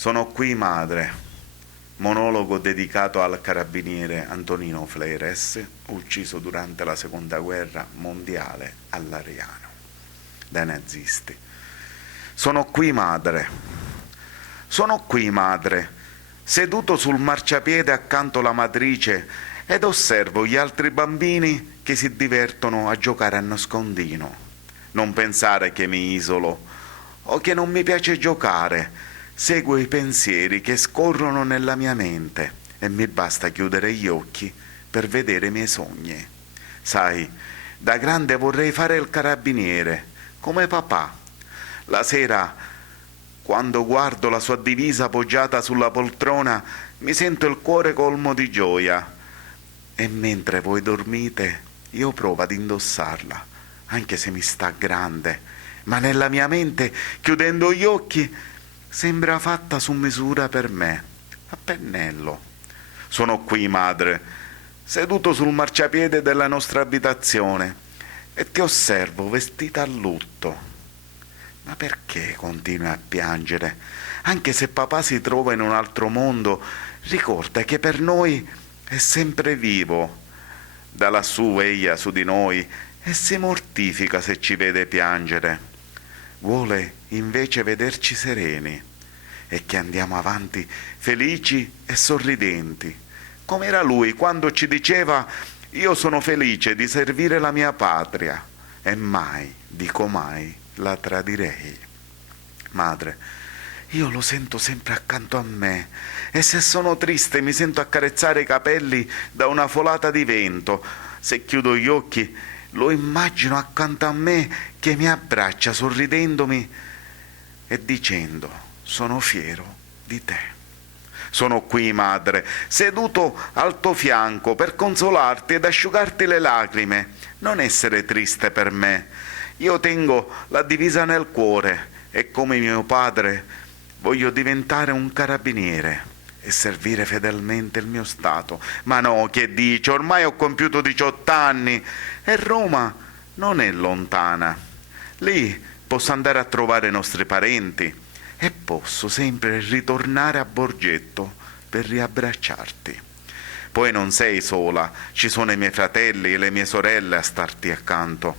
Sono qui, madre. Monologo dedicato al carabiniere Antonino Fleres, ucciso durante la seconda guerra mondiale a Lariano dai nazisti. Sono qui, madre. Sono qui, madre, seduto sul marciapiede accanto alla matrice ed osservo gli altri bambini che si divertono a giocare a nascondino. Non pensare che mi isolo o che non mi piace giocare. Seguo i pensieri che scorrono nella mia mente e mi basta chiudere gli occhi per vedere i miei sogni. Sai, da grande vorrei fare il carabiniere, come papà. La sera, quando guardo la sua divisa poggiata sulla poltrona, mi sento il cuore colmo di gioia. E mentre voi dormite, io provo ad indossarla, anche se mi sta grande. Ma nella mia mente, chiudendo gli occhi, sembra fatta su misura per me, a pennello. Sono qui, madre, seduto sul marciapiede della nostra abitazione e ti osservo vestita a lutto. Ma perché continui a piangere? Anche se papà si trova in un altro mondo, ricorda che per noi è sempre vivo. Da lassù veglia su di noi e si mortifica se ci vede piangere. Vuole invece vederci sereni e che andiamo avanti felici e sorridenti, come era lui quando ci diceva: io sono felice di servire la mia patria e mai, dico mai, la tradirei. Madre, io lo sento sempre accanto a me e se sono triste mi sento accarezzare i capelli da una folata di vento. Se chiudo gli occhi lo immagino accanto a me che mi abbraccia sorridendomi e dicendo: sono fiero di te. Sono qui, madre, seduto al tuo fianco per consolarti ed asciugarti le lacrime. Non essere triste per me. Io tengo la divisa nel cuore e come mio padre voglio diventare un carabiniere e servire fedelmente il mio Stato. Ma no, che dici, ormai ho compiuto 18 anni e Roma non è lontana. Lì posso andare a trovare i nostri parenti e posso sempre ritornare a Borgetto per riabbracciarti. Poi non sei sola, ci sono i miei fratelli e le mie sorelle a starti accanto.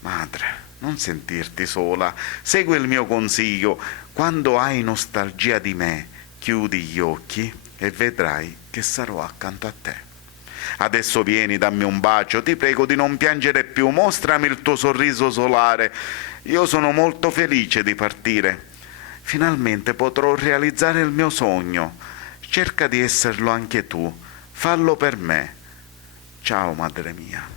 Madre, non sentirti sola, segui il mio consiglio. Quando hai nostalgia di me, chiudi gli occhi e vedrai che sarò accanto a te. Adesso vieni, dammi un bacio, ti prego di non piangere più, mostrami il tuo sorriso solare. Io sono molto felice di partire. Finalmente potrò realizzare il mio sogno. Cerca di esserlo anche tu, fallo per me. Ciao, madre mia.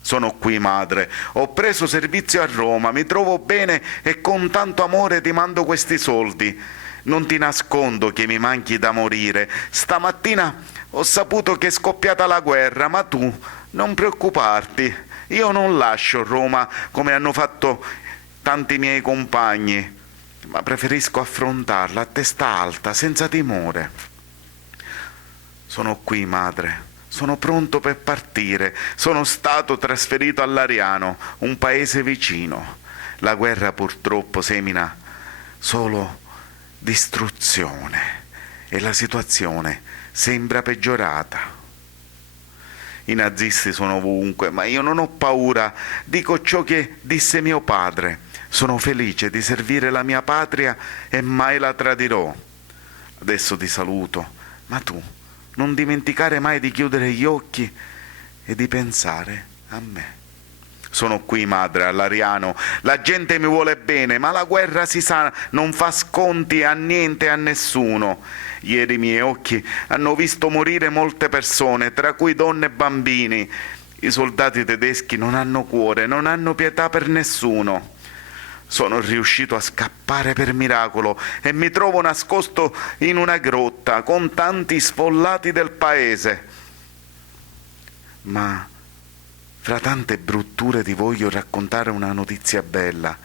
Sono qui, madre, ho preso servizio a Roma, mi trovo bene e con tanto amore ti mando questi soldi. Non ti nascondo che mi manchi da morire. Stamattina ho saputo che è scoppiata la guerra, ma tu non preoccuparti. Io non lascio Roma come hanno fatto tanti miei compagni, ma preferisco affrontarla a testa alta, senza timore. Sono qui, madre. Sono pronto per partire. Sono stato trasferito a Lariano, un paese vicino. La guerra purtroppo semina solo distruzione e la situazione sembra peggiorata. I nazisti sono ovunque, ma io non ho paura. Dico ciò che disse mio padre. Sono felice di servire la mia patria e mai la tradirò. Adesso ti saluto, ma tu non dimenticare mai di chiudere gli occhi e di pensare a me. Sono qui, madre, a Lariano. La gente mi vuole bene, ma la guerra, si sa, non fa sconti a niente e a nessuno. Ieri i miei occhi hanno visto morire molte persone, tra cui donne e bambini. I soldati tedeschi non hanno cuore, non hanno pietà per nessuno. Sono riuscito a scappare per miracolo e mi trovo nascosto in una grotta con tanti sfollati del paese. Ma fra tante brutture ti voglio raccontare una notizia bella.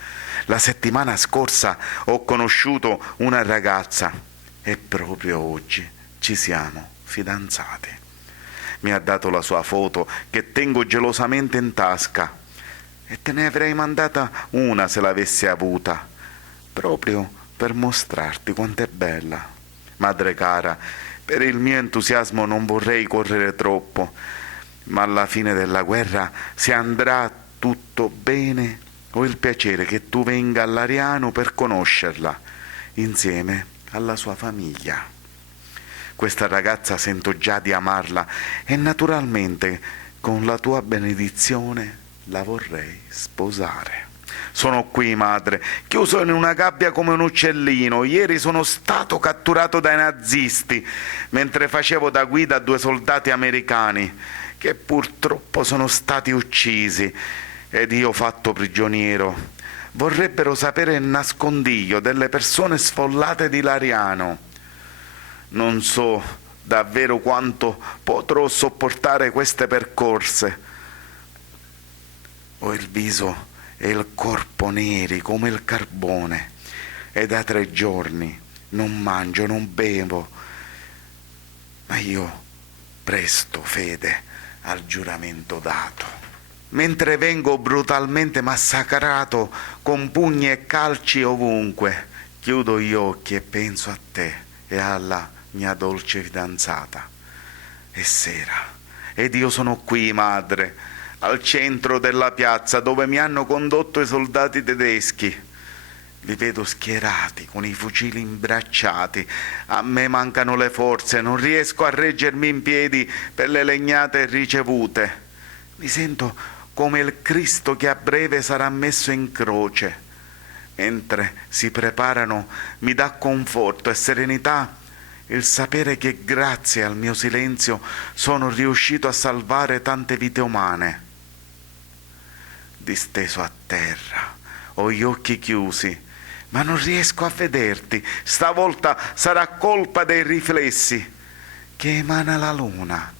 La settimana scorsa ho conosciuto una ragazza e proprio oggi ci siamo fidanzati. Mi ha dato la sua foto che tengo gelosamente in tasca. E te ne avrei mandata una se l'avessi avuta, proprio per mostrarti quanto è bella. Madre cara, per il mio entusiasmo non vorrei correre troppo, ma alla fine della guerra, se andrà tutto bene, ho il piacere che tu venga all'Ariano per conoscerla, insieme alla sua famiglia. Questa ragazza sento già di amarla e naturalmente con la tua benedizione la vorrei sposare. Sono qui, madre, chiuso in una gabbia come un uccellino. Ieri sono stato catturato dai nazisti mentre facevo da guida a 2 soldati americani che purtroppo sono stati uccisi ed io fatto prigioniero. Vorrebbero sapere il nascondiglio delle persone sfollate di Lariano. Non so davvero quanto potrò sopportare queste percorse. Ho il viso e il corpo neri come il carbone e da 3 giorni non mangio, non bevo, ma io presto fede al giuramento dato. Mentre vengo brutalmente massacrato con pugni e calci ovunque, chiudo gli occhi e penso a te e alla mia dolce fidanzata. È sera ed io sono qui, madre, al centro della piazza dove mi hanno condotto i soldati tedeschi. Li vedo schierati con i fucili imbracciati. A me mancano le forze, non riesco a reggermi in piedi per le legnate ricevute. Mi sento come il Cristo che a breve sarà messo in croce. Mentre si preparano mi dà conforto e serenità il sapere che grazie al mio silenzio sono riuscito a salvare tante vite umane. Disteso a terra, ho gli occhi chiusi, ma non riesco a vederti. Stavolta sarà colpa dei riflessi che emana la luna.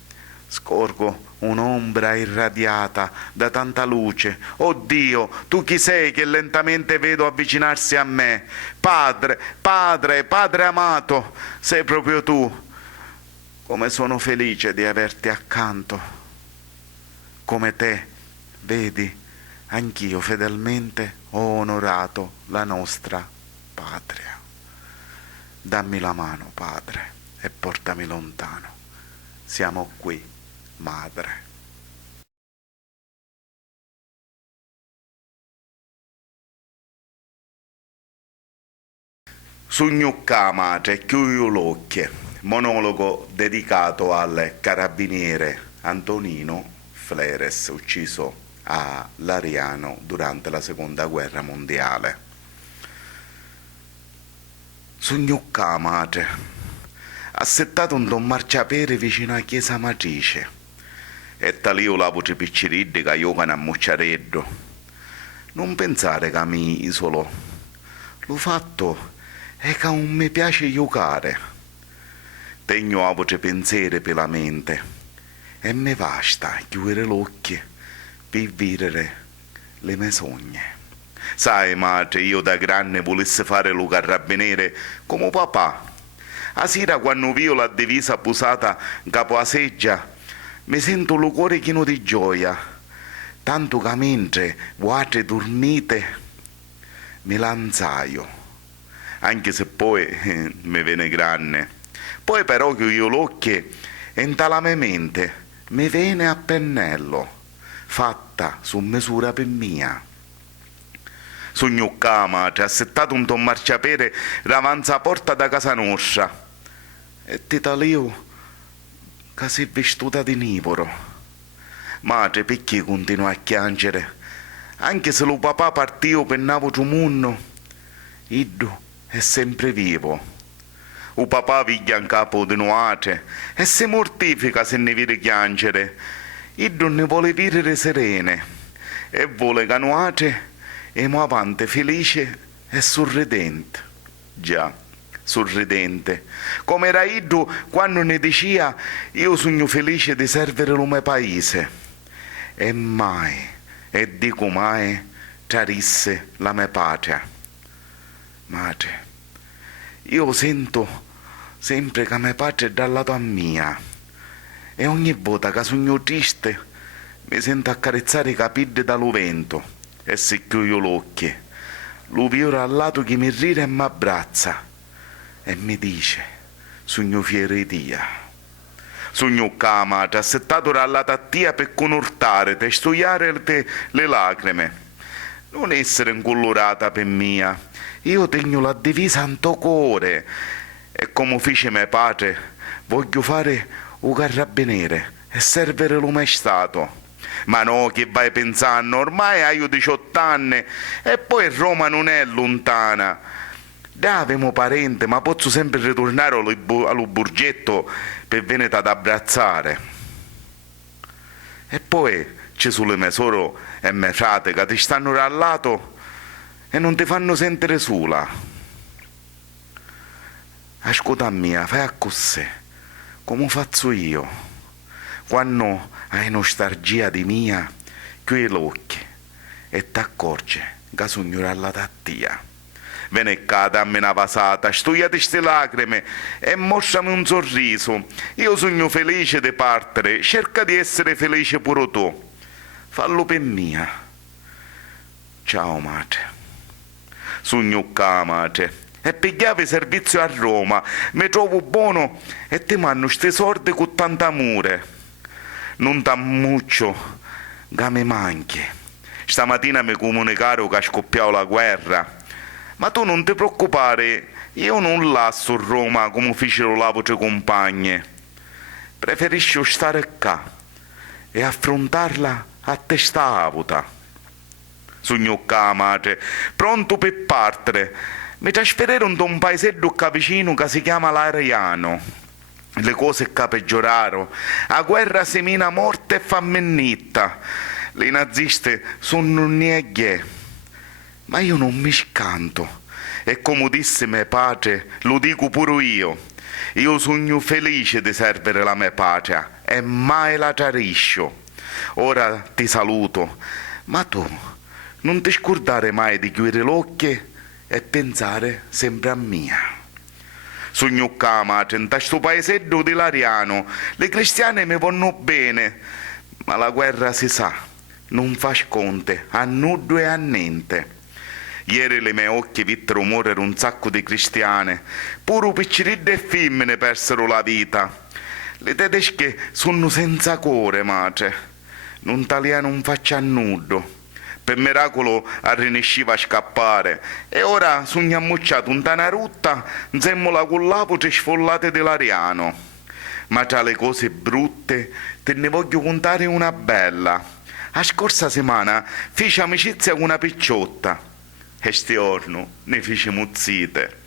Scorgo un'ombra irradiata da tanta luce. Oh Dio, tu chi sei che lentamente vedo avvicinarsi a me? Padre, padre, padre amato, sei proprio tu. Come sono felice di averti accanto. Come te, vedi, anch'io fedelmente ho onorato la nostra patria. Dammi la mano, padre, e portami lontano. Siamo qui, madre. Sugnucca madre, chiudo l'occhio. Monologo dedicato al carabiniere Antonino Fleres, ucciso a Lariano durante la seconda guerra mondiale. Sugnucca madre, assettato un don marciapere vicino a chiesa matrice e talio la voce picciriddi che giocano a mucciareddo. Non pensare che mi isolo, lo fatto è che non mi piace giocare. Tengo a voce pensieri per la mente e mi basta chiudere l'occhio per vivere le mie sogne. Sai, madre, io da grande volessi fare lo carabiniere come papà. A sera quando vedo la divisa posata capo a seggia, mi sento il cuore pieno di gioia, tanto che mentre voi dormite mi lanzaio, anche se poi mi viene grande. Poi però che io l'occhio e in la mia mente mi viene a pennello, fatta su misura per mia. Sogno madre, ha settato un ton marciapere davanti alla porta da casa nostra e ti talio che si è vestuta di nivoro. Madre, perché continua a piangere? Anche se lo papà partì per un altro mondo, Iddu è sempre vivo. O papà piglia in capo di nuoce e si mortifica se ne vede piangere. Iddu ne vuole vivere serene e vuole che nuoce e mo avanti felice e sorridente. Già, sorridente. Come era Iddu quando ne diceva io sogno felice di servire il mio paese. E mai, e dico mai, tradisse la mia patria. Madre, io sento sempre che mia patria è dal lato a mia e ogni volta che sogno triste mi sento accarezzare i capelli dallo vento e se chiudo l'occhio Lui viene al lato che mi ride e mi abbraccia e mi dice, sogno fiere dia. Sogno che la madre ha settato alla tattia per confortare, per studiare le lacrime. Non essere incolorata per mia, io tengo la divisa in tuo cuore e come fece mio padre voglio fare un carabiniere e servere lo mai stato. Ma no, che vai pensando, ormai hai 18 anni e poi Roma non è lontana. Da avemo parente, ma posso sempre ritornare allo burgetto per venire ad abbracciare. E poi ci sono le mie sorelle e mie frate che ti stanno al lato e non ti fanno sentire sola. Ascolta mia, fai così, come faccio io, quando hai nostalgia di mia, chiudi gli occhi e ti accorgi che sogno alla tattia. Vieni qua, dammi una pasata, studiate queste lacrime e mostrami un sorriso. Io sogno felice di partire, cerca di essere felice pure tu. Fallo per mia. Ciao madre. Sogno qua madre. E pigliavi servizio a Roma, mi trovo buono e ti mando queste sordi con tanto amore. Non t'ammuccio, che mi manchi. Stamattina mi comunicarono che ha scoppiato la guerra. Ma tu non ti preoccupare, io non lascio Roma come fecero le vostre compagne. Preferisco stare qua e affrontarla a testa alta. Sogno qua, madre, pronto per partire. Mi trasferirono da un paesello qua vicino che si chiama Lariano. Le cose che peggiorarono. La guerra semina morte e famminita. Le naziste sono niente. Ma io non mi scanto e come disse mio padre, lo dico pure io sogno felice di servire la mia patria e mai la tradisco. Ora ti saluto, ma tu non ti scordare mai di chiudere l'occhio e pensare sempre a mia. Sogno qua, madre, in questo paesello di Lariano, le cristiane mi vanno bene, ma la guerra si sa, non fa sconte a nudo e a niente. Ieri le mie occhi vittero morire un sacco di cristiane, pure picciridde e femmine persero la vita. Le tedesche sono senza cuore, madre. Un italiano non faccia nudo. Per miracolo arrinesciva a scappare e ora sono ammucciato un tanarutta insieme con l'apote sfollate dell'Ariano. Ma tra le cose brutte te ne voglio contare una bella. La scorsa settimana feci amicizia con una picciotta. E sti giorno ne feci zite.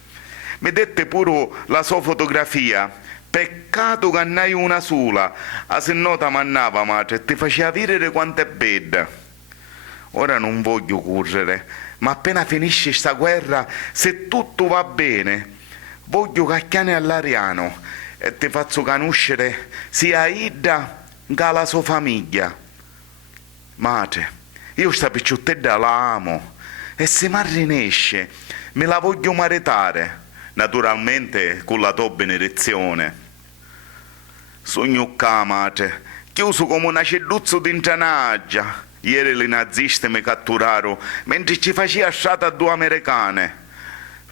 Mi dette pure la sua fotografia. Peccato che ne hai una sola, a se no ti mannava madre e ti faceva vedere quanto è bella. Ora non voglio correre, ma appena finisce sta guerra, se tutto va bene, voglio cacchiare all'Ariano e ti faccio conoscere sia Ida che la sua famiglia. Madre, io sta picciottella la amo. E se mi rinesce, me la voglio maritare, naturalmente con la tua benedizione. Sogno qua, madre, chiuso come una celluzzo di intranaggia. Ieri le naziste mi catturarono mentre ci faceva strada a due americane.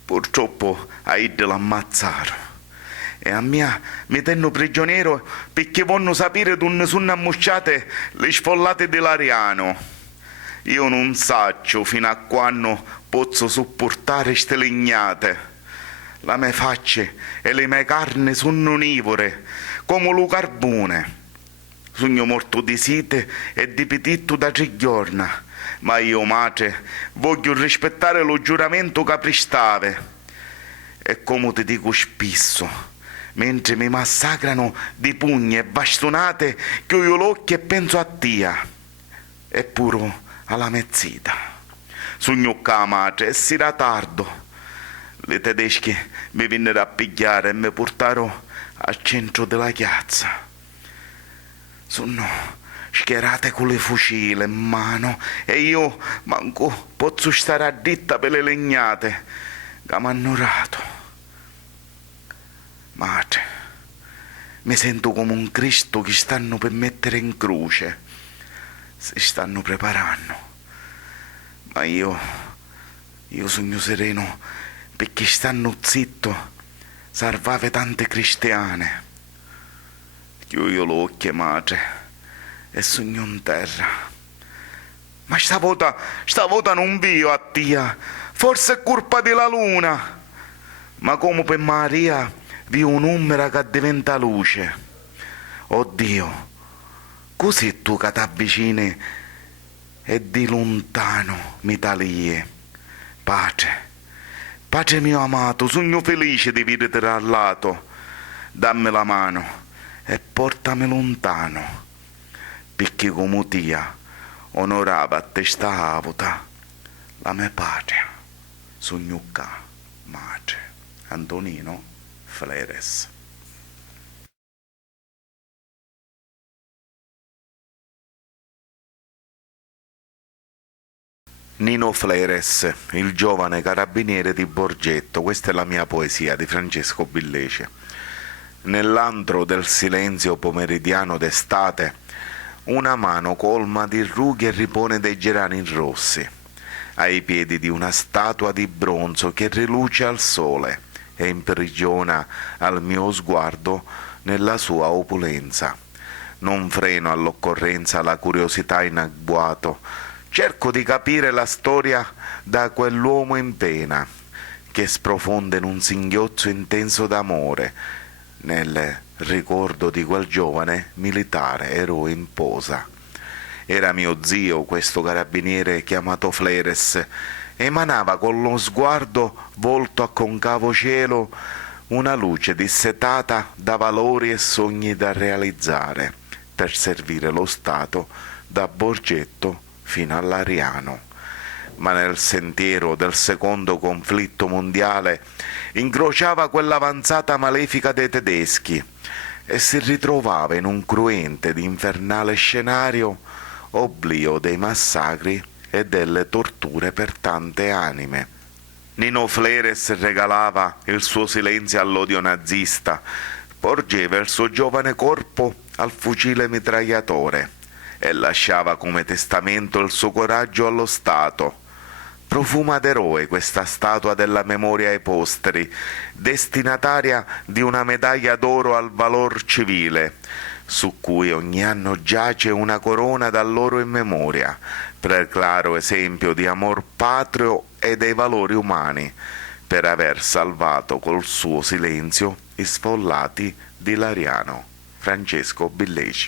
Purtroppo a Ide l'ammazzarono. E a mia mi tenno prigioniero perché vogliono sapere dove sono ammucciate le sfollate dell'Ariano. Io non saccio fino a quando posso sopportare ste legnate. La mia faccia e le mie carni sono onivore, come lo carbone. Sogno morto di sete e di petitto da 3 giorni, ma io, madre, voglio rispettare lo giuramento che prestave. E come ti dico spesso, mentre mi massacrano di pugni e bastonate, chiudo l'occhio e penso a Tia. Eppure alla mezzita. Sogno qua, madre, e si era tardo. Le tedesche mi vennero a pigliare e mi portarono al centro della piazza. Sono schierate con le fucile in mano e io manco posso stare a ditta per le legnate che mi hanno rato. Madre, mi sento come un Cristo che stanno per mettere in croce. Si stanno preparando, ma io Io sogno sereno perché stanno zitto, salvave tante cristiane. Io l'ho chiamate e sogno in terra. Ma stavolta non vio a tia, forse è colpa della luna. Ma come per Maria vi un'ombra che diventa luce. Oddio, così tu che t'avvicini e di lontano mi talie. Pace, pace mio amato, sogno felice di vederti al lato. Dammi la mano e portami lontano, perché come tia onorava a te sta avuta la mia patria, sogno qua, madre. Antonino Fleres. Nino Fleres, il giovane carabiniere di Borgetto, questa è la mia poesia di Francesco Billece. Nell'antro del silenzio pomeridiano d'estate, una mano colma di rughe ripone dei gerani rossi, ai piedi di una statua di bronzo che riluce al sole e imprigiona al mio sguardo nella sua opulenza. Non freno all'occorrenza la curiosità in agguato, cerco di capire la storia da quell'uomo in pena, che sprofonda in un singhiozzo intenso d'amore, nel ricordo di quel giovane militare eroe in posa. Era mio zio questo carabiniere chiamato Fleres, emanava con lo sguardo volto a concavo cielo una luce dissetata da valori e sogni da realizzare, per servire lo Stato da Borgetto fino all'Ariano. Ma nel sentiero del secondo conflitto mondiale incrociava quell'avanzata malefica dei tedeschi e si ritrovava in un cruente ed infernale scenario oblio dei massacri e delle torture per tante anime. Nino Fleres regalava il suo silenzio all'odio nazista, porgeva il suo giovane corpo al fucile mitragliatore e lasciava come testamento il suo coraggio allo Stato. Profuma d'eroe questa statua della memoria ai posteri, destinataria di una medaglia d'oro al valor civile, su cui ogni anno giace una corona da loro in memoria, per claro esempio di amor patrio e dei valori umani, per aver salvato col suo silenzio i sfollati di Lariano. Francesco Billeci.